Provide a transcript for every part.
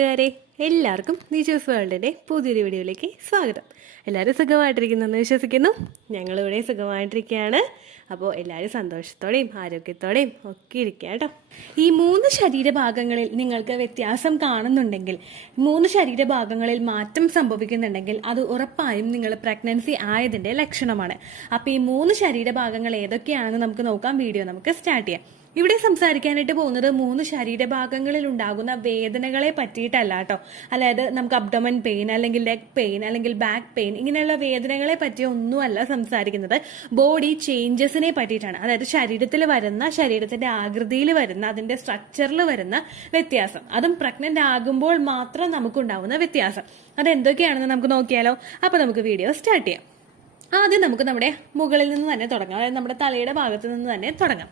കൂട്ടുകാരെ, എല്ലാവർക്കും നീച്ചൂസ് വേൾഡിൻ്റെ പുതിയൊരു വീഡിയോയിലേക്ക് സ്വാഗതം. എല്ലാവരും സുഖമായിട്ടിരിക്കുന്നെന്ന് വിശ്വസിക്കുന്നു. ഞങ്ങളിവിടെ സുഖമായിട്ടിരിക്കുകയാണ്. അപ്പോൾ എല്ലാവരും സന്തോഷത്തോടെയും ആരോഗ്യത്തോടെയും ഒക്കെ ഇരിക്കുക കേട്ടോ. ഈ 3 ശരീരഭാഗങ്ങളിൽ നിങ്ങൾക്ക് വ്യത്യാസം കാണുന്നുണ്ടെങ്കിൽ, 3 ശരീരഭാഗങ്ങളിൽ മാറ്റം സംഭവിക്കുന്നുണ്ടെങ്കിൽ അത് ഉറപ്പായും നിങ്ങൾ പ്രഗ്നൻസി ആയതിൻ്റെ ലക്ഷണമാണ്. അപ്പോൾ ഈ 3 ശരീരഭാഗങ്ങൾ ഏതൊക്കെയാണെന്ന് നമുക്ക് നോക്കാം. വീഡിയോ നമുക്ക് സ്റ്റാർട്ട് ചെയ്യാം. ഇവിടെ സംസാരിക്കാനായിട്ട് പോകുന്നത് 3 ശരീരഭാഗങ്ങളിൽ ഉണ്ടാകുന്ന വേദനകളെ പറ്റിയിട്ടല്ല കേട്ടോ. അതായത് നമുക്ക് അബ്ഡോമൻ പെയിൻ അല്ലെങ്കിൽ ലെഗ് പെയിൻ അല്ലെങ്കിൽ ബാക്ക് പെയിൻ ഇങ്ങനെയുള്ള വേദനകളെ പറ്റി ഒന്നുമല്ല സംസാരിക്കുന്നത്. ബോഡി ചേഞ്ചസിനെ പറ്റിയിട്ടാണ്. അതായത് ശരീരത്തിൽ വരുന്ന, ശരീരത്തിന്റെ ആകൃതിയിൽ വരുന്ന, അതിന്റെ സ്ട്രക്ചറിൽ വരുന്ന വ്യത്യാസം, അതും പ്രഗ്നന്റ് ആകുമ്പോൾ മാത്രം നമുക്കുണ്ടാവുന്ന വ്യത്യാസം. അതെന്തൊക്കെയാണെന്ന് നമുക്ക് നോക്കിയാലോ. അപ്പൊ നമുക്ക് വീഡിയോ സ്റ്റാർട്ട് ചെയ്യാം. ആദ്യം നമുക്ക് നമ്മുടെ മുകളിൽ നിന്ന് തന്നെ തുടങ്ങാം. അതായത് നമ്മുടെ തലയുടെ ഭാഗത്ത് നിന്ന് തന്നെ തുടങ്ങാം.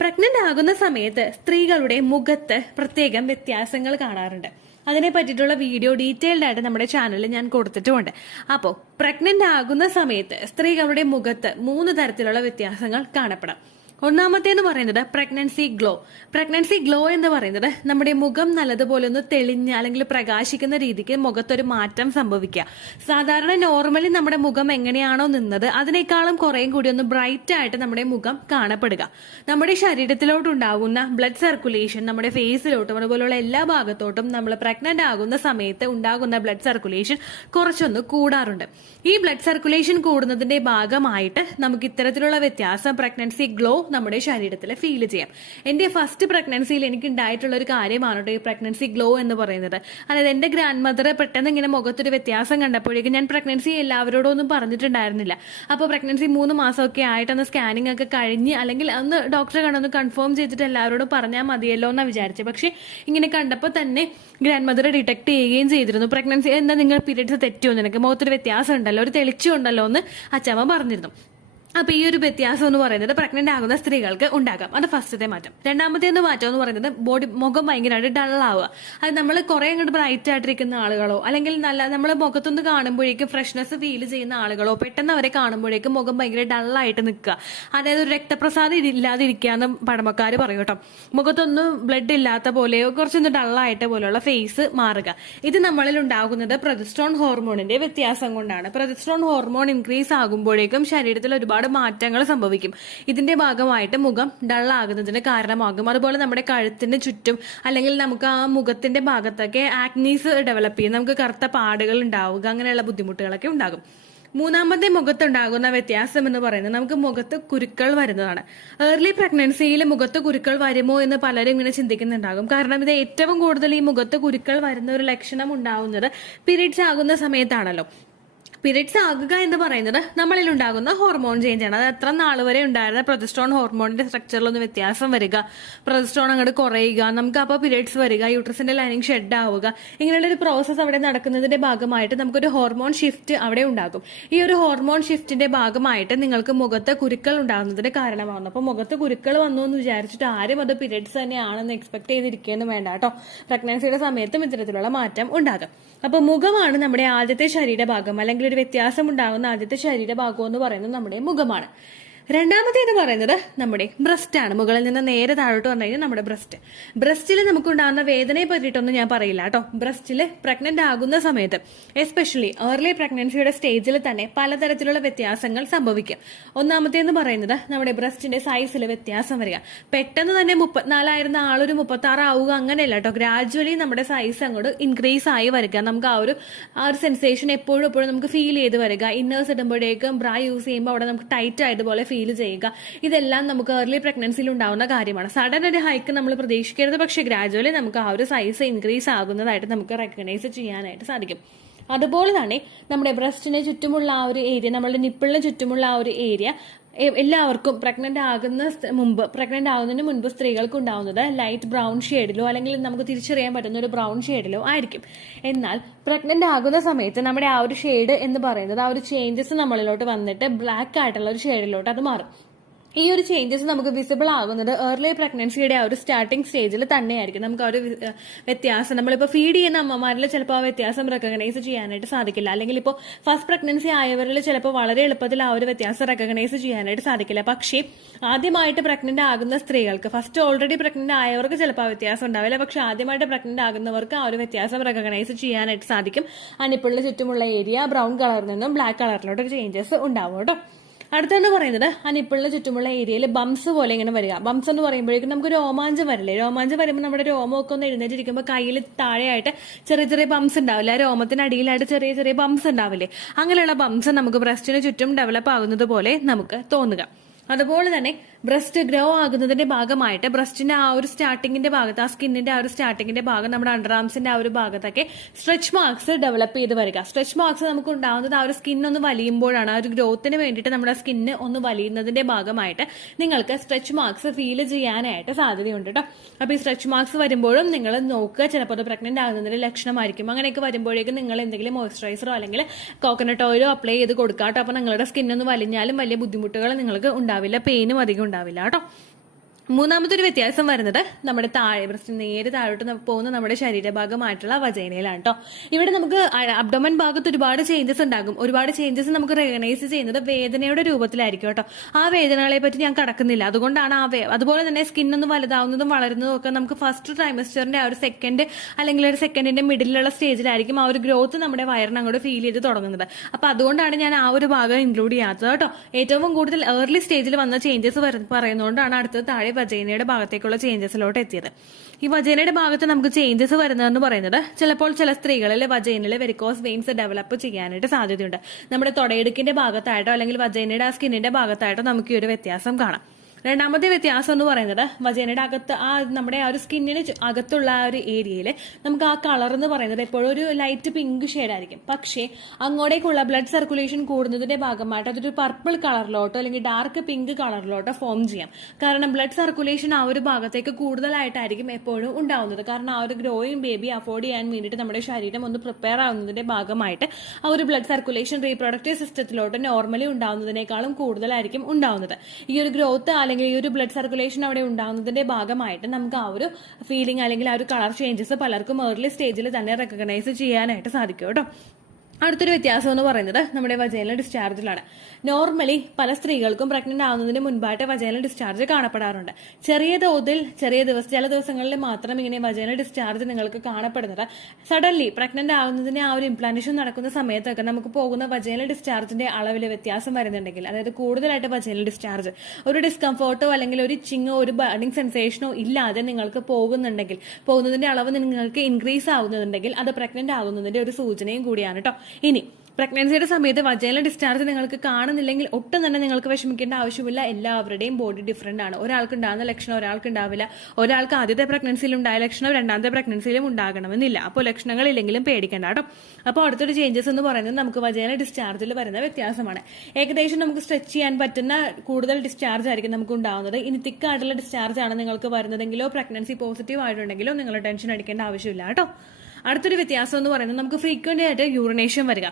പ്രഗ്നന്റ് ആകുന്ന സമയത്ത് സ്ത്രീകളുടെ മുഖത്ത് പ്രത്യേകം വ്യത്യാസങ്ങൾ കാണാറുണ്ട്. അതിനെ പറ്റിയിട്ടുള്ള വീഡിയോ ഡീറ്റെയിൽഡ് ആയിട്ട് നമ്മുടെ ചാനലിൽ ഞാൻ കൊടുത്തിട്ടുമുണ്ട്. അപ്പോൾ പ്രഗ്നന്റ് ആകുന്ന സമയത്ത് സ്ത്രീകളുടെ മുഖത്ത് 3 തരത്തിലുള്ള വ്യത്യാസങ്ങൾ കാണപ്പെടാം. ഒന്നാമത്തേന്ന് പറയുന്നത് പ്രഗ്നൻസി ഗ്ലോ. പ്രഗ്നൻസി ഗ്ലോ എന്ന് പറയുന്നത് നമ്മുടെ മുഖം നല്ലതുപോലെ ഒന്ന് തെളിഞ്ഞ് അല്ലെങ്കിൽ പ്രകാശിക്കുന്ന രീതിക്ക് മുഖത്തൊരു മാറ്റം സംഭവിക്കുക. സാധാരണ നോർമലി നമ്മുടെ മുഖം എങ്ങനെയാണോ നിന്നത് അതിനേക്കാളും കുറേയും കൂടി ഒന്ന് ബ്രൈറ്റ് ആയിട്ട് നമ്മുടെ മുഖം കാണപ്പെടുക. നമ്മുടെ ശരീരത്തിലോട്ടുണ്ടാകുന്ന ബ്ലഡ് സർക്കുലേഷൻ നമ്മുടെ ഫേസിലോട്ടും അതുപോലുള്ള എല്ലാ ഭാഗത്തോട്ടും നമ്മൾ പ്രഗ്നന്റ് ആകുന്ന സമയത്ത് ഉണ്ടാകുന്ന ബ്ലഡ് സർക്കുലേഷൻ കുറച്ചൊന്ന് കൂടാറുണ്ട്. ഈ ബ്ലഡ് സർക്കുലേഷൻ കൂടുന്നതിന്റെ ഭാഗമായിട്ട് നമുക്ക് ഇത്തരത്തിലുള്ള വ്യത്യാസം പ്രഗ്നൻസി ഗ്ലോ നമ്മുടെ ശരീരത്തിൽ ഫീൽ ചെയ്യാം. എന്റെ ഫസ്റ്റ് പ്രഗ്നൻസിയിൽ എനിക്ക് ഉണ്ടായിട്ടുള്ള ഒരു കാര്യമാണ് കേട്ടോ ഈ പ്രഗ്നൻസി ഗ്ലോ എന്ന് പറയുന്നത്. അതായത് എന്റെ ഗ്രാൻഡ് മദർ പെട്ടെന്ന് ഇങ്ങനെ മുഖത്തൊരു വ്യത്യാസം കണ്ടപ്പോഴേക്കും, ഞാൻ പ്രഗ്നൻസി എല്ലാവരോടും ഒന്നും പറഞ്ഞിട്ടുണ്ടായിരുന്നില്ല. അപ്പോൾ പ്രഗ്നൻസി 3 മാസമൊക്കെ ആയിട്ടൊന്ന് സ്കാനിങ് ഒക്കെ കഴിഞ്ഞ് അല്ലെങ്കിൽ ഒന്ന് ഡോക്ടറെ കണ്ടൊന്ന് കൺഫേം ചെയ്തിട്ട് എല്ലാവരോടും പറഞ്ഞാൽ മതിയല്ലോ എന്നാണ് വിചാരിച്ചത്. പക്ഷെ ഇങ്ങനെ കണ്ടപ്പോൾ തന്നെ ഗ്രാൻഡ് മദർ ഡിറ്റക്ട് ചെയ്യുകയും ചെയ്തിരുന്നു. പ്രഗ്നൻസി എന്താ നിങ്ങൾ പീരിയഡ്സ് തെറ്റുമോ, നിനക്ക് മുഖത്തൊരു വ്യത്യാസം ഉണ്ടല്ലോ, ഒരു തെളിച്ചുണ്ടല്ലോ എന്ന് അച്ഛമ്മ പറഞ്ഞിരുന്നു. അപ്പൊ ഈ ഒരു വ്യത്യാസം എന്ന് പറയുന്നത് പ്രഗ്നന്റ് ആകുന്ന സ്ത്രീകൾക്ക് ഉണ്ടാകാം. അത് ഫസ്റ്റത്തെ മാറ്റം. രണ്ടാമത്തെ മാറ്റം എന്ന് പറയുന്നത് മുഖം ഭയങ്കരമായിട്ട് ഡള്ളാവുക. അത് നമ്മൾ കുറെ അങ്ങോട്ട് ബ്രൈറ്റ് ആയിട്ടിരിക്കുന്ന ആളുകളോ അല്ലെങ്കിൽ നല്ല നമ്മൾ മുഖത്തൊന്ന് കാണുമ്പോഴേക്കും ഫ്രഷ്നെസ് ഫീൽ ചെയ്യുന്ന ആളുകളോ പെട്ടെന്ന് അവരെ കാണുമ്പോഴേക്കും മുഖം ഭയങ്കര ഡള്ളായിട്ട് നിൽക്കുക. അതായത് ഒരു രക്തപ്രസാദം ഇല്ലാതിരിക്കുക എന്ന് പഴമക്കാർ പറയും കേട്ടോ. മുഖത്തൊന്നും ബ്ലഡ് ഇല്ലാത്ത പോലെയോ കുറച്ചൊന്ന് ഡള്ളായിട്ട് പോലെയുള്ള ഫേസ് മാറുക. ഇത് നമ്മളിൽ ഉണ്ടാകുന്നത് പ്രൊജസ്ട്രോൺ ഹോർമോണിന്റെ വ്യത്യാസം കൊണ്ടാണ്. പ്രൊജസ്ട്രോൺ ഹോർമോൺ ഇൻക്രീസ് ആകുമ്പോഴേക്കും ശരീരത്തിൽ ഒരുപാട് മാറ്റങ്ങൾ സംഭവിക്കും. ഇതിന്റെ ഭാഗമായിട്ട് മുഖം ഡള്ളാകുന്നതിന് കാരണമാകും. അതുപോലെ നമ്മുടെ കഴുത്തിന്റെ ചുറ്റും അല്ലെങ്കിൽ നമുക്ക് ആ മുഖത്തിന്റെ ഭാഗത്തൊക്കെ ആക്നീസ് ഡെവലപ്പ് ചെയ്യും. നമുക്ക് കറുത്ത പാടുകൾ ഉണ്ടാവുക, അങ്ങനെയുള്ള ബുദ്ധിമുട്ടുകളൊക്കെ ഉണ്ടാകും. മൂന്നാമത്തെ മുഖത്തുണ്ടാകുന്ന വ്യത്യാസം എന്ന് പറയുന്നത് നമുക്ക് മുഖത്ത് കുരുക്കൾ വരുന്നതാണ്. ഏർലി പ്രഗ്നൻസിയിൽ മുഖത്ത് കുരുക്കൾ വരുമോ എന്ന് പലരും ഇങ്ങനെ ചിന്തിക്കുന്നുണ്ടാകും. കാരണം ഇത് ഏറ്റവും കൂടുതൽ ഈ മുഖത്ത് കുരുക്കൾ വരുന്ന ഒരു ലക്ഷണം ഉണ്ടാവുന്നത് പീരിയഡ്സ് ആകുന്ന സമയത്താണല്ലോ. പീരിയഡ്സ് ആകുക എന്ന് പറയുന്നത് നമ്മളിൽ ഉണ്ടാകുന്ന ഹോർമോൺ ചേഞ്ച് ആണ്. അത് എത്ര നാൾ വരെ ഉണ്ടായിരുന്ന പ്രൊജസ്ട്രോൺ ഹോർമോണിന്റെ സ്ട്രക്ചറിലൊന്ന് വ്യത്യാസം വരിക, പ്രൊജസ്ട്രോൺ അങ്ങോട്ട് കുറയുക, നമുക്ക് അപ്പോൾ പീരിയഡ്സ് വരിക, യൂട്രസിന്റെ ലൈനിങ് ഷെഡ് ആവുക, ഇങ്ങനെയുള്ള ഒരു പ്രോസസ്സ് അവിടെ നടക്കുന്നതിന്റെ ഭാഗമായിട്ട് നമുക്കൊരു ഹോർമോൺ ഷിഫ്റ്റ് അവിടെ ഉണ്ടാകും. ഈ ഒരു ഹോർമോൺ ഷിഫ്റ്റിന്റെ ഭാഗമായിട്ട് നിങ്ങൾക്ക് മുഖത്ത് കുരുക്കൾ ഉണ്ടാകുന്നതിന് കാരണമാകുന്നു. അപ്പോൾ മുഖത്ത് കുരുക്കൾ വന്നു എന്ന് വിചാരിച്ചിട്ട് ആരും അത് പീരിയഡ്സ് തന്നെയാണെന്ന് എക്സ്പെക്ട് ചെയ്തിരിക്കുകയെന്ന് വേണ്ട കേട്ടോ. പ്രഗ്നൻസിയുടെ സമയത്തും ഇത്തരത്തിലുള്ള മാറ്റം ഉണ്ടാകും. അപ്പോൾ മുഖമാണ് നമ്മുടെ ആദ്യത്തെ ശരീരഭാഗം, അല്ലെങ്കിൽ ഒരു വ്യത്യാസം ഉണ്ടാകുന്ന ആദ്യത്തെ ശരീരഭാഗം എന്ന് പറയുന്നത് നമ്മുടെ മുഖമാണ്. രണ്ടാമത്തേന്ന് പറയുന്നത് നമ്മുടെ ബ്രസ്റ്റ് ആണ്. മുകളിൽ നിന്ന് നേരെ താഴോട്ട് വന്നു കഴിഞ്ഞാൽ നമ്മുടെ ബ്രസ്റ്റിൽ നമുക്കുണ്ടാകുന്ന വേദനയെ പറ്റിയിട്ടൊന്നും ഞാൻ പറയില്ല കേട്ടോ. ബ്രസ്റ്റിൽ പ്രഗ്നന്റ് ആകുന്ന സമയത്ത് എസ്പെഷ്യലി ഏർലി പ്രഗ്നൻസിയുടെ സ്റ്റേജിൽ തന്നെ പലതരത്തിലുള്ള വ്യത്യാസങ്ങൾ സംഭവിക്കും. ഒന്നാമത്തേന്ന് പറയുന്നത് നമ്മുടെ ബ്രസ്റ്റിന്റെ സൈസിൽ വ്യത്യാസം വരിക. പെട്ടെന്ന് തന്നെ 34 ആയിരുന്ന ആളൊരു 36 ആവുക, അങ്ങനെയല്ല കേട്ടോ. ഗ്രാജുവലി നമ്മുടെ സൈസ് അങ്ങോട്ട് ഇൻക്രീസ് ആയി വരിക. നമുക്ക് ആ ഒരു സെൻസേഷൻ എപ്പോഴും നമുക്ക് ഫീൽ ചെയ്ത് വരിക. ഇന്നേഴ്സ് ഇടുമ്പോഴേക്കും ബ്രാ യൂസ് ചെയ്യുമ്പോൾ അവിടെ നമുക്ക് ടൈറ്റ് ആയതുപോലെ ഫീൽ ചെയ്യുക. ഇതെല്ലാം നമുക്ക് ഏർലി പ്രഗ്നൻസിയിൽ ഉണ്ടാവുന്ന കാര്യമാണ്. സഡൻ ഒരു ഹൈക്ക് നമ്മൾ പ്രതീക്ഷിക്കരുത്. പക്ഷേ ഗ്രാജുവലി നമുക്ക് ആ ഒരു സൈസ് ഇൻക്രീസ് ആകുന്നതായിട്ട് നമുക്ക് റെക്കഗ്നൈസ് ചെയ്യാനായിട്ട് സാധിക്കും. അതുപോലെ തന്നെ നമ്മുടെ ബ്രസ്റ്റിന് ചുറ്റുമുള്ള ആ ഒരു ഏരിയ, നമ്മുടെ നിപ്പിളിന് ചുറ്റുമുള്ള ആ ഒരു ഏരിയ എല്ലാവർക്കും പ്രഗ്നന്റ് ആകുന്നതിന് മുൻപ് സ്ത്രീകൾക്ക് ഉണ്ടാവുന്നത് ലൈറ്റ് ബ്രൗൺ ഷെയ്ഡിലോ അല്ലെങ്കിൽ നമുക്ക് തിരിച്ചറിയാൻ പറ്റുന്ന ഒരു ബ്രൗൺ ഷെയ്ഡിലോ ആയിരിക്കും. എന്നാൽ പ്രഗ്നന്റ് ആകുന്ന സമയത്ത് നമ്മുടെ ആ ഒരു ഷെയ്ഡ് എന്ന് പറയുന്നത്, ആ ഒരു ചേഞ്ചസ് നമ്മളിലോട്ട് വന്നിട്ട് ബ്ലാക്ക് ആയിട്ടുള്ള ഒരു ഷെയ്ഡിലോട്ട് അത് മാറും. ഈ ഒരു ചേഞ്ചസ് നമുക്ക് വിസിബിൾ ആകുന്നത് ഏർലി പ്രഗ്നൻസിയുടെ ആ ഒരു സ്റ്റാർട്ടിംഗ് സ്റ്റേജിൽ തന്നെയായിരിക്കും. നമുക്ക് ആ ഒരു വ്യത്യാസം നമ്മളിപ്പോൾ ഫീഡ് ചെയ്യുന്ന അമ്മമാരിൽ ചിലപ്പോൾ ആ വ്യത്യാസം റെക്കഗ്നൈസ് ചെയ്യാനായിട്ട് സാധിക്കില്ല. അല്ലെങ്കിൽ ഇപ്പോൾ ഫസ്റ്റ് പ്രഗ്നൻസി ആയവരിൽ ചിലപ്പോൾ വളരെ എളുപ്പത്തിൽ ആ ഒരു വ്യത്യാസം റെക്കഗ്നൈസ് ചെയ്യാനായിട്ട് സാധിക്കില്ല. പക്ഷേ ആദ്യമായിട്ട് പ്രഗ്നന്റ് ആകുന്ന സ്ത്രീകൾക്ക്, ഫസ്റ്റ് ഓൾറെഡി പ്രഗ്നന്റ് ആയവർക്ക് ചിലപ്പോൾ ആ വ്യത്യാസം ഉണ്ടാവില്ല. പക്ഷെ ആദ്യമായിട്ട് പ്രഗ്നന്റ് ആകുന്നവർക്ക് ആ ഒരു വ്യത്യാസം റെക്കഗ്നൈസ് ചെയ്യാനായിട്ട് സാധിക്കും. അനിപ്പിളിന് ചുറ്റുമുള്ള ഏരിയ ബ്രൗൺ കളറിൽ നിന്നും ബ്ലാക്ക് കളറിലോട്ട് ചേഞ്ചസ് ഉണ്ടാവും കേട്ടോ. അടുത്തെന്ന് പറയുന്നത് ആ നിപ്പിളിന് ചുറ്റുമുള്ള ഏരിയയിൽ ബംസ് പോലെ ഇങ്ങനെ വരിക. ബംസ് എന്ന് പറയുമ്പോഴേക്കും നമുക്ക് രോമാഞ്ചം വരില്ലേ? രോമാഞ്ചം വരുമ്പോൾ നമ്മുടെ രോമമൊക്കെ ഒന്ന് എഴുന്നേറ്റിരിക്കുമ്പോൾ കയ്യിൽ താഴെയായിട്ട് ചെറിയ ചെറിയ ബംസ് ഉണ്ടാവില്ല, രോമത്തിനടിയിലായിട്ട് ചെറിയ ചെറിയ ബംസ് ഉണ്ടാവില്ലേ? അങ്ങനെയുള്ള ബംസ് നമുക്ക് ബ്രസ്റ്റിന് ചുറ്റും ഡെവലപ്പ് ആകുന്നത് പോലെ നമുക്ക് തോന്നുക. അതുപോലെ തന്നെ ബ്രസ്റ്റ് ഗ്രോ ആകുന്നതിന്റെ ഭാഗമായിട്ട് ബ്രസ്റ്റിന്റെ ആ ഒരു സ്റ്റാർട്ടിങ്ങിന്റെ ഭാഗത്ത്, ആ സ്കിന്നിന്റെ ആ ഒരു സ്റ്റാർട്ടിങ്ങിന്റെ ഭാഗം, നമ്മുടെ അണ്ടർ ആംസിന്റെ ആ ഒരു ഭാഗത്തൊക്കെ സ്ട്രെച്ച് മാർക്സ് ഡെവലപ്പ് ചെയ്ത് വരിക. സ്ട്രെച്ച് മാർക്സ് നമുക്ക് ഉണ്ടാകുന്നത് ആ ഒരു സ്കിൻ ഒന്ന് വലിയുമ്പോഴാണ്. ആ ഒരു ഗ്രോത്തിന് വേണ്ടിയിട്ട് നമ്മുടെ സ്കിന്ന് ഒന്ന് വലിയുന്നതിന്റെ ഭാഗമായിട്ട് നിങ്ങൾക്ക് സ്ട്രെച്ച് മാർക്സ് ഫീൽ ചെയ്യാനായിട്ട് സാധ്യതയുണ്ട് കേട്ടോ. അപ്പൊ ഈ സ്ട്രെച്ച് മാർക്സ് വരുമ്പോഴും നിങ്ങൾ നോക്കുക, ചിലപ്പോൾ അത് പ്രഗ്നന്റ് ആകുന്നതിന്റെ ലക്ഷണമായിരിക്കും. അങ്ങനെയൊക്കെ വരുമ്പോഴേക്കും നിങ്ങൾ എന്തെങ്കിലും മോയ്സ്ചറൈസറോ അല്ലെങ്കിൽ കോക്കനട്ട് ഓയിലോ അപ്ലൈ ചെയ്ത് കൊടുക്കുക കേട്ടോ. അപ്പൊ നിങ്ങളുടെ സ്കിന്നൊന്ന് വലിഞ്ഞാലും വലിയ ബുദ്ധിമുട്ടുകൾ നിങ്ങൾക്ക് ഉണ്ടാവില്ല, പെയിനും അധികം ഉണ്ടാവില്ല കേട്ടോ. മൂന്നാമത്തെ ഒരു വ്യത്യാസം വരുന്നത് നമ്മുടെ താഴെ ബ്രസ്റ്റ് നേരെ താഴോട്ട് പോകുന്ന നമ്മുടെ ശരീരഭാഗമായിട്ടുള്ള വജൈനയിലാണ് കേട്ടോ. ഇവിടെ നമുക്ക് അബ്ഡോമൻ ഭാഗത്ത് ഒരുപാട് ചേഞ്ചസ് ഉണ്ടാകും. ഒരുപാട് ചേഞ്ചസ് നമുക്ക് റെക്കഗ്നൈസ് ചെയ്യുന്നത് വേദനയുടെ രൂപത്തിലായിരിക്കും കേട്ടോ. ആ വേദനകളെ പറ്റി ഞാൻ കടക്കുന്നില്ല. അതുകൊണ്ടാണ് അതുപോലെ തന്നെ സ്കിന്നൊന്ന് വലുതാവുന്നതും വളരുന്നതും ഒക്കെ നമുക്ക് ഫസ്റ്റ് ട്രൈമസ്റ്ററിന്റെ ആ ഒരു സെക്കൻഡ് അല്ലെങ്കിൽ ഒരു സെക്കൻഡിന്റെ മിഡിലുള്ള സ്റ്റേജിലായിരിക്കും ആ ഒരു ഗ്രോത്ത് നമ്മുടെ വയറിന് അങ്ങോട്ട് ഫീൽ ചെയ്ത് തുടങ്ങുന്നത്. അപ്പൊ അതുകൊണ്ടാണ് ഞാൻ ആ ഒരു ഭാഗം ഇൻക്ലൂഡ് ചെയ്യാത്തത് കേട്ടോ. ഏറ്റവും കൂടുതൽ ഏർലി സ്റ്റേജിൽ വന്ന ചേഞ്ചസ് പറയുന്നതുകൊണ്ടാണ് അടുത്തത് താഴെ വജൈനയുടെ ഭാഗത്തേക്കുള്ള ചേഞ്ചസിലോട്ട് എത്തിയത്. ഈ വജൈനയുടെ ഭാഗത്ത് നമുക്ക് ചേഞ്ചസ് വരുന്നതെന്ന് പറയുന്നത് ചിലപ്പോൾ ചില സ്ത്രീകളിൽ വജൈനയിൽ വെരിക്കോസ് വെയിൻസ് ഡെവലപ്പ് ചെയ്യാനായിട്ട് സാധ്യതയുണ്ട്. നമ്മുടെ തൊടയിടുക്കിന്റെ ഭാഗത്തായിട്ടോ അല്ലെങ്കിൽ വജൈനയുടെ ആ സ്കിന്നിന്റെ ഭാഗത്തായിട്ടോ നമുക്ക് ഈ ഒരു വ്യത്യാസം കാണാം. രണ്ടാമത്തെ വ്യത്യാസം എന്ന് പറയുന്നത് വജൈനയുടെ അകത്ത് നമ്മുടെ ആ ഒരു സ്കിന്നിന് അകത്തുള്ള ആ ഒരു ഏരിയയിൽ നമുക്ക് ആ കളർ എന്ന് പറയുന്നത് എപ്പോഴും ഒരു ലൈറ്റ് പിങ്ക് ഷെയ്ഡായിരിക്കും. പക്ഷേ അങ്ങോട്ടേക്കുള്ള ബ്ലഡ് സർക്കുലേഷൻ കൂടുന്നതിന്റെ ഭാഗമായിട്ട് അതൊരു പർപ്പിൾ കളറിലോട്ടോ അല്ലെങ്കിൽ ഡാർക്ക് പിങ്ക് കളറിലോട്ടോ ഫോം ചെയ്യാം. കാരണം ബ്ലഡ് സർക്കുലേഷൻ ആ ഒരു ഭാഗത്തേക്ക് കൂടുതലായിട്ടായിരിക്കും എപ്പോഴും ഉണ്ടാവുന്നത്. കാരണം ആ ഒരു ഗ്രോയിങ് ബേബി അഫോർഡ് ചെയ്യാൻ വേണ്ടിയിട്ട് നമ്മുടെ ശരീരം ഒന്ന് പ്രിപ്പയർ ആവുന്നതിന്റെ ഭാഗമായിട്ട് ആ ഒരു ബ്ലഡ് സർക്കുലേഷൻ റീപ്രൊഡക്റ്റീവ് സിസ്റ്റത്തിലോട്ട് നോർമലി ഉണ്ടാവുന്നതിനേക്കാളും കൂടുതലായിരിക്കും ഉണ്ടാവുന്നത്. ഈ ഒരു ഗ്രോത്ത് അല്ലെങ്കിൽ ഈ ഒരു ബ്ലഡ് സർക്കുലേഷൻ അവിടെ ഉണ്ടാകുന്നതിന്റെ ഭാഗമായിട്ട് നമുക്ക് ആ ഒരു ഫീലിംഗ് അല്ലെങ്കിൽ ആ ഒരു കളർ ചേഞ്ചസ് പലർക്കും ഏർലി സ്റ്റേജിൽ തന്നെ റെക്കഗ്നൈസ് ചെയ്യാനായിട്ട് സാധിക്കും കേട്ടോ. അടുത്തൊരു വ്യത്യാസം എന്ന് പറയുന്നത് നമ്മുടെ വജൈനൽ ഡിസ്ചാർജിലാണ്. നോർമലി പല സ്ത്രീകൾക്കും പ്രഗ്നന്റ് ആവുന്നതിന് മുൻപായിട്ട് വജൈനൽ ഡിസ്ചാർജ് കാണപ്പെടാറുണ്ട്. ചെറിയ തോതിൽ ചില ദിവസങ്ങളിൽ മാത്രം ഇങ്ങനെ വജൈനൽ ഡിസ്ചാർജ് നിങ്ങൾക്ക് കാണപ്പെടുന്നത്. സഡൻലി പ്രഗ്നന്റ് ആവുന്നതിന് ആ ഒരു ഇംപ്ലാന്റേഷൻ നടക്കുന്ന സമയത്തൊക്കെ നമുക്ക് പോകുന്ന വജൈനൽ ഡിസ്ചാർജിന്റെ അളവിൽ വ്യത്യാസം വരുന്നുണ്ടെങ്കിൽ, അതായത് കൂടുതലായിട്ട് വജൈനൽ ഡിസ്ചാർജ് ഒരു ഡിസ്കംഫോർട്ടോ അല്ലെങ്കിൽ ഒരു ഇച്ചിങ്ങോ ഒരു ബേണിംഗ് സെൻസേഷനോ ഇല്ലാതെ നിങ്ങൾക്ക് പോകുന്നുണ്ടെങ്കിൽ, പോകുന്നതിന്റെ അളവ് നിങ്ങൾക്ക് ഇൻക്രീസ് ആവുന്നുണ്ടെങ്കിൽ അത് പ്രഗ്നന്റ് ആകുന്നതിന്റെ ഒരു സൂചനയും കൂടിയാണ് കേട്ടോ. ഇനി പ്രഗ്നൻസിയുടെ സമയത്ത് വജൈനൽ ഡിസ്ചാർജ് നിങ്ങൾക്ക് കാണുന്നില്ലെങ്കിൽ ഒട്ടും തന്നെ നിങ്ങൾക്ക് വിഷമിക്കേണ്ട ആവശ്യമില്ല. എല്ലാവരുടെയും ബോഡി ഡിഫറെന്റ് ആണ്. ഒരാൾക്ക് ഉണ്ടാകുന്ന ലക്ഷണം ഒരാൾക്ക് ഉണ്ടാവില്ല. ഒരാൾക്ക് ആദ്യത്തെ പ്രഗ്നൻസിയിൽ ഉണ്ടായ ലക്ഷണം രണ്ടാമത്തെ പ്രഗ്നൻസിയിലും ഉണ്ടാകണമെന്നില്ല. അപ്പോൾ ലക്ഷണങ്ങളില്ലെങ്കിലും പേടിക്കേണ്ട കേട്ടോ. അപ്പോൾ അടുത്തൊരു ചേഞ്ചസ് എന്ന് പറയുന്നത് നമുക്ക് വജൈനൽ ഡിസ്ചാർജിൽ വരുന്ന വ്യത്യാസമാണ്. ഏകദേശം നമുക്ക് സ്ട്രെച്ച് ചെയ്യാൻ പറ്റുന്ന കൂടുതൽ ഡിസ്ചാർജ് ആയിരിക്കും നമുക്ക് ഉണ്ടാവുന്നത്. ഇനി തിക്കായിട്ടുള്ള ഡിസ്ചാർജ് ആണ് നിങ്ങൾക്ക് വരുന്നതെങ്കിലോ പ്രഗ്നൻസി പോസിറ്റീവ് ആയിട്ടുണ്ടെങ്കിലോ നിങ്ങൾ ടെൻഷൻ അടിക്കേണ്ട ആവശ്യമില്ല കേട്ടോ. അടുത്തൊരു വ്യത്യാസം എന്ന് പറയുന്നത് നമുക്ക് ഫ്രീക്വന്റ് ആയിട്ട് യൂറിനേഷൻ വരിക.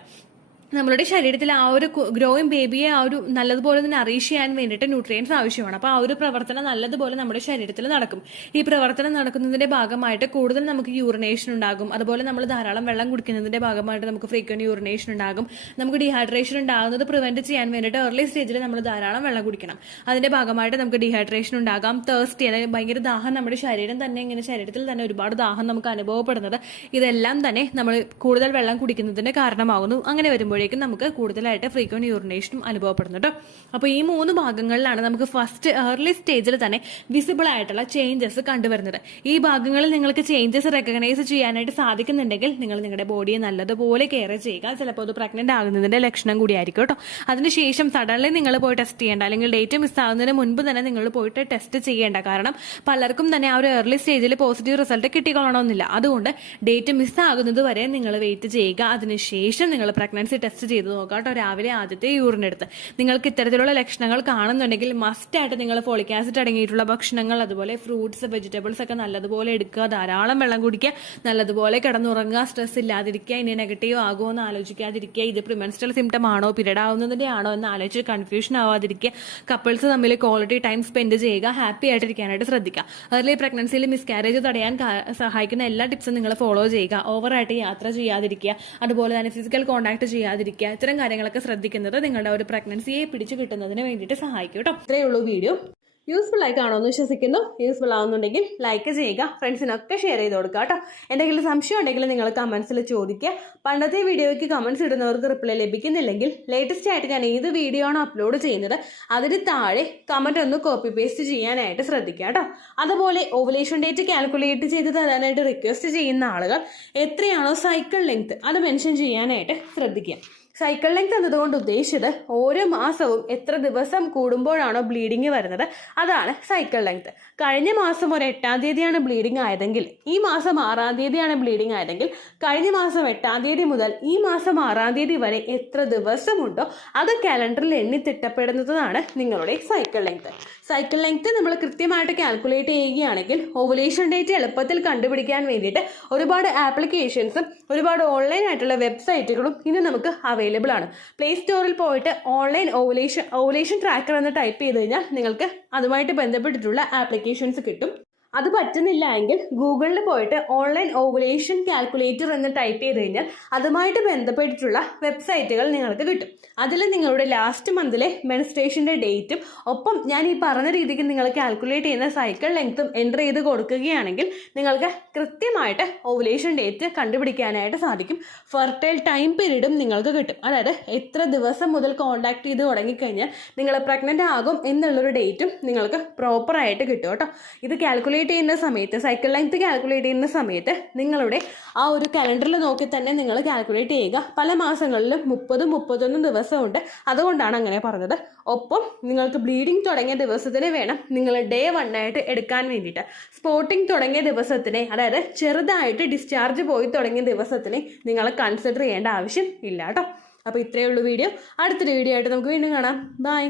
നമ്മളുടെ ശരീരത്തിൽ ആ ഒരു ഗ്രോയിങ് ബേബിയെ ആ ഒരു നല്ലതുപോലെ തന്നെ നറീഷ് ചെയ്യാൻ വേണ്ടിയിട്ട് ന്യൂട്രിയൻസ് ആവശ്യമാണ്. അപ്പോൾ ആ ഒരു പ്രവർത്തനം നല്ലതുപോലെ നമ്മുടെ ശരീരത്തിൽ നടക്കും. ഈ പ്രവർത്തനം നടക്കുന്നതിന്റെ ഭാഗമായിട്ട് കൂടുതൽ നമുക്ക് യൂറിനേഷൻ ഉണ്ടാകും. അതുപോലെ നമ്മൾ ധാരാളം വെള്ളം കുടിക്കുന്നതിന്റെ ഭാഗമായിട്ട് നമുക്ക് ഫ്രീക്വന്റ് യൂറിനേഷൻ ഉണ്ടാകും. നമുക്ക് ഡീഹൈഡ്രേഷൻ ഉണ്ടാകുന്നത് പ്രിവെന്റ് ചെയ്യാൻ വേണ്ടിയിട്ട് ഏർലി സ്റ്റേജിൽ നമ്മൾ ധാരാളം വെള്ളം കുടിക്കണം. അതിന്റെ ഭാഗമായിട്ട് നമുക്ക് ഡീഹൈഡ്രേഷൻ ഉണ്ടാകാം. തേഴ്സ്റ്റി അല്ലെങ്കിൽ ഭയങ്കര ദാഹം, നമ്മുടെ ശരീരം തന്നെ ഇങ്ങനെ ശരീരത്തിൽ തന്നെ ഒരുപാട് ദാഹം നമുക്ക് അനുഭവപ്പെടുന്നത് ഇതെല്ലാം തന്നെ നമ്മൾ കൂടുതൽ വെള്ളം കുടിക്കുന്നതിന് കാരണമാകുന്നു. അങ്ങനെ വരുമ്പോഴേക്കും നമുക്ക് കൂടുതലായിട്ട് ഫ്രീക്വന്റ് യൂറിനേഷനും അനുഭവപ്പെടുന്നുണ്ട്. അപ്പോൾ ഈ 3 ഭാഗങ്ങളിലാണ് നമുക്ക് ഫസ്റ്റ് ഏർലി സ്റ്റേജിൽ തന്നെ വിസിബിൾ ആയിട്ടുള്ള ചേഞ്ചസ് കണ്ടുവരുന്നത്. ഈ ഭാഗങ്ങളിൽ നിങ്ങൾക്ക് ചേഞ്ചസ് റെക്കഗ്നൈസ് ചെയ്യാനായിട്ട് സാധിക്കുന്നുണ്ടെങ്കിൽ നിങ്ങൾ നിങ്ങളുടെ ബോഡിയെ നല്ലതുപോലെ കെയർ ചെയ്യുക. ചിലപ്പോൾ അത് പ്രഗ്നന്റ് ആകുന്നതിന്റെ ലക്ഷണം കൂടിയായിരിക്കും കേട്ടോ. അതിനുശേഷം സഡൻലി നിങ്ങൾ പോയി ടെസ്റ്റ് ചെയ്യേണ്ട, അല്ലെങ്കിൽ ഡേറ്റ് മിസ്സാകുന്നതിന് മുൻപ് തന്നെ നിങ്ങൾ പോയിട്ട് ടെസ്റ്റ് ചെയ്യേണ്ട. കാരണം പലർക്കും തന്നെ ആ ഒരു ഏർലി സ്റ്റേജിൽ പോസിറ്റീവ് റിസൾട്ട് കിട്ടിക്കൊള്ളണമെന്നില്ല. അതുകൊണ്ട് ഡേറ്റ് മിസ്സാകുന്നത് വരെ നിങ്ങൾ വെയിറ്റ് ചെയ്യുക. അതിനുശേഷം നിങ്ങൾ പ്രഗ്നൻസി ടെസ്റ്റ് ചെയ്ത് നോക്കാം കേട്ടോ. രാവിലെ ആദ്യത്തെ യൂറിൻ എടുത്ത് നിങ്ങൾക്ക് ഇത്തരത്തിലുള്ള ലക്ഷണങ്ങൾ കാണുന്നുണ്ടെങ്കിൽ മസ്റ്റായിട്ട് നിങ്ങൾ ഫോളിക് ആസിഡ് അടങ്ങിയിട്ടുള്ള ഭക്ഷണങ്ങൾ, അതുപോലെ ഫ്രൂട്ട്സ്, വെജിറ്റബിൾസ് ഒക്കെ നല്ലതുപോലെ എടുക്കുക, ധാരാളം വെള്ളം കുടിക്കുക, നല്ലതുപോലെ കിടന്നുറങ്ങുക, സ്ട്രെസ് ഇല്ലാതിരിക്കുക, ഇനി നെഗറ്റീവ് ആകുമോ എന്ന് ആലോചിക്കാതിരിക്കുക, ഇത് പ്രിമെൻസ്ട്രൽ സിംറ്റം ആണോ പീരീഡ് ആവുന്നതിൻ്റെ ആണോ എന്ന് ആലോചിച്ച് കൺഫ്യൂഷൻ ആവാതിരിക്കുക, കപ്പിൾസ് തമ്മിൽ ക്വാളിറ്റി ടൈം സ്പെൻഡ് ചെയ്യുക, ഹാപ്പി ആയിട്ടിരിക്കാനായിട്ട് ശ്രദ്ധിക്കുക. അതിൽ പ്രഗ്നൻസിയിൽ മിസ്കാരേജ് തടയാൻ സഹായിക്കുന്ന എല്ലാ ടിപ്സും നിങ്ങൾ ഫോളോ ചെയ്യുക. ഓവറായിട്ട് യാത്ര ചെയ്യാതിരിക്കുക, അതുപോലെ തന്നെ ഫിസിക്കൽ കോൺടാക്ട് ചെയ്യാതിരിക്കുക. ഇത്തരം കാര്യങ്ങളൊക്കെ ശ്രദ്ധിക്കുന്നത് നിങ്ങളുടെ ഒരു പ്രഗ്നൻസിയെ പിടിച്ചു കിട്ടുന്നതിന് വേണ്ടിയിട്ട് സഹായിക്കും കേട്ടോ. ഇത്രയേ ഉള്ളൂ വീഡിയോ. യൂസ്ഫുൾ ആയി കാണുമെന്ന് വിശ്വസിക്കുന്നു. യൂസ്ഫുൾ ആവുന്നുണ്ടെങ്കിൽ ലൈക്ക് ചെയ്യുക, ഫ്രണ്ട്സിനൊക്കെ ഷെയർ ചെയ്ത് കൊടുക്കുക കേട്ടോ. എന്തെങ്കിലും സംശയം ഉണ്ടെങ്കിൽ നിങ്ങൾ കമൻസിൽ ചോദിക്കുക. പണ്ടത്തെ വീഡിയോയ്ക്ക് കമൻസ് ഇടുന്നവർക്ക് റിപ്ലൈ ലഭിക്കുന്നില്ലെങ്കിൽ ലേറ്റസ്റ്റ് ആയിട്ട് ഞാൻ ഏത് വീഡിയോ ആണോ അപ്ലോഡ് ചെയ്യുന്നത് അതിന് താഴെ കമൻറ്റ് ഒന്ന് കോപ്പി പേസ്റ്റ് ചെയ്യാനായിട്ട് ശ്രദ്ധിക്കുക കേട്ടോ. അതുപോലെ ഓവുലേഷൻ ഡേറ്റ് കാൽക്കുലേറ്റ് ചെയ്ത് തരാനായിട്ട് റിക്വസ്റ്റ് ചെയ്യുന്ന ആളുകൾ എത്രയാണോ സൈക്കിൾ ലെങ്ത് അത് മെൻഷൻ ചെയ്യാനായിട്ട് ശ്രദ്ധിക്കുക. സൈക്കിൾ ലെങ്ത് എന്നതുകൊണ്ട് ഉദ്ദേശിച്ചത് ഓരോ മാസവും എത്ര ദിവസം കൂടുമ്പോഴാണോ ബ്ലീഡിങ് വരുന്നത് അതാണ് സൈക്കിൾ ലെങ്ത്. കഴിഞ്ഞ മാസം ഒരു 8-ാം തീയതിയാണ് ബ്ലീഡിങ് ആയതെങ്കിൽ ഈ മാസം 6-ാം തീയതിയാണ് ബ്ലീഡിങ് ആയതെങ്കിൽ കഴിഞ്ഞ മാസം 8-ാം തീയതി മുതൽ ഈ മാസം 6-ാം തീയതി വരെ എത്ര ദിവസമുണ്ടോ അത് കാലണ്ടറിൽ എണ്ണി തിട്ടപ്പെടുന്നതാണ് നിങ്ങളുടെ സൈക്കിൾ ലെങ്ത്. സൈക്കിൾ ലെങ്ത് നമ്മൾ കൃത്യമായിട്ട് കാൽക്കുലേറ്റ് ചെയ്യുകയാണെങ്കിൽ ഓവുലേഷൻ ഡേറ്റ് എളുപ്പത്തിൽ കണ്ടുപിടിക്കാൻ വേണ്ടിയിട്ട് ഒരുപാട് ആപ്ലിക്കേഷൻസും ഒരുപാട് ഓൺലൈൻ ആയിട്ടുള്ള വെബ്സൈറ്റുകളും ഇന്ന് നമുക്ക് അവൈലബിൾ ആണ്. പ്ലേ സ്റ്റോറിൽ പോയിട്ട് ഓൺലൈൻ ഓവുലേഷൻ ട്രാക്കർ എന്ന് ടൈപ്പ് ചെയ്ത് കഴിഞ്ഞാൽ നിങ്ങൾക്ക് അതുമായിട്ട് ബന്ധപ്പെട്ടിട്ടുള്ള ആപ്ലിക്കേഷൻസ് കിട്ടും. അത് പറ്റുന്നില്ല എങ്കിൽ ഗൂഗിളിൽ പോയിട്ട് ഓൺലൈൻ ഓവുലേഷൻ കാൽക്കുലേറ്റർ എന്ന് ടൈപ്പ് ചെയ്ത് കഴിഞ്ഞാൽ അതുമായിട്ട് ബന്ധപ്പെട്ടിട്ടുള്ള വെബ്സൈറ്റുകൾ നിങ്ങൾക്ക് കിട്ടും. അതിൽ നിങ്ങളുടെ ലാസ്റ്റ് മന്തിലെ മെൻസ്ട്രേഷൻ്റെ ഡേറ്റും ഒപ്പം ഞാൻ ഈ പറഞ്ഞ രീതിക്ക് നിങ്ങൾ കാൽക്കുലേറ്റ് ചെയ്യുന്ന സൈക്കിൾ ലെങ്ത്തും എൻ്റർ ചെയ്ത് കൊടുക്കുകയാണെങ്കിൽ നിങ്ങൾക്ക് കൃത്യമായിട്ട് ഓവുലേഷൻ ഡേറ്റ് കണ്ടുപിടിക്കാനായിട്ട് സാധിക്കും. ഫെർട്ടൈൽ ടൈം പീരീഡും നിങ്ങൾക്ക് കിട്ടും. അതായത് എത്ര ദിവസം മുതൽ കോൺടാക്ട് ചെയ്ത് തുടങ്ങിക്കഴിഞ്ഞാൽ നിങ്ങൾ പ്രഗ്നൻ്റ് ആകും എന്നുള്ളൊരു ഡേറ്റും നിങ്ങൾക്ക് പ്രോപ്പറായിട്ട് കിട്ടും കേട്ടോ. ഇത് കാൽക്കുലേറ്റ് ചെയ്യുന്ന സമയത്ത് സൈക്കിൾ ലെങ്ത് കാൽക്കുലേറ്റ് ചെയ്യുന്ന സമയത്ത് നിങ്ങളുടെ ആ ഒരു കലണ്ടറിൽ നോക്കി തന്നെ നിങ്ങൾ കാൽക്കുലേറ്റ് ചെയ്യുക. പല മാസങ്ങളിലും 30-31 ദിവസമുണ്ട്, അതുകൊണ്ടാണ് അങ്ങനെ പറഞ്ഞത്. ഒപ്പം നിങ്ങൾക്ക് ബ്ലീഡിങ് തുടങ്ങിയ ദിവസത്തിന് വേണം നിങ്ങൾ ഡേ 1 ആയിട്ട് എടുക്കാൻ വേണ്ടിയിട്ട്. സ്പോട്ടിങ് തുടങ്ങിയ ദിവസത്തിനെ, അതായത് ചെറുതായിട്ട് ഡിസ്ചാർജ് പോയി തുടങ്ങിയ ദിവസത്തിനെ നിങ്ങൾ കൺസിഡർ ചെയ്യേണ്ട ആവശ്യം ഇല്ല കേട്ടോ. അപ്പോൾ ഇത്രയേ ഉള്ളൂ വീഡിയോ. അടുത്തൊരു വീഡിയോ ആയിട്ട് നമുക്ക് വീണ്ടും കാണാം. ബൈ.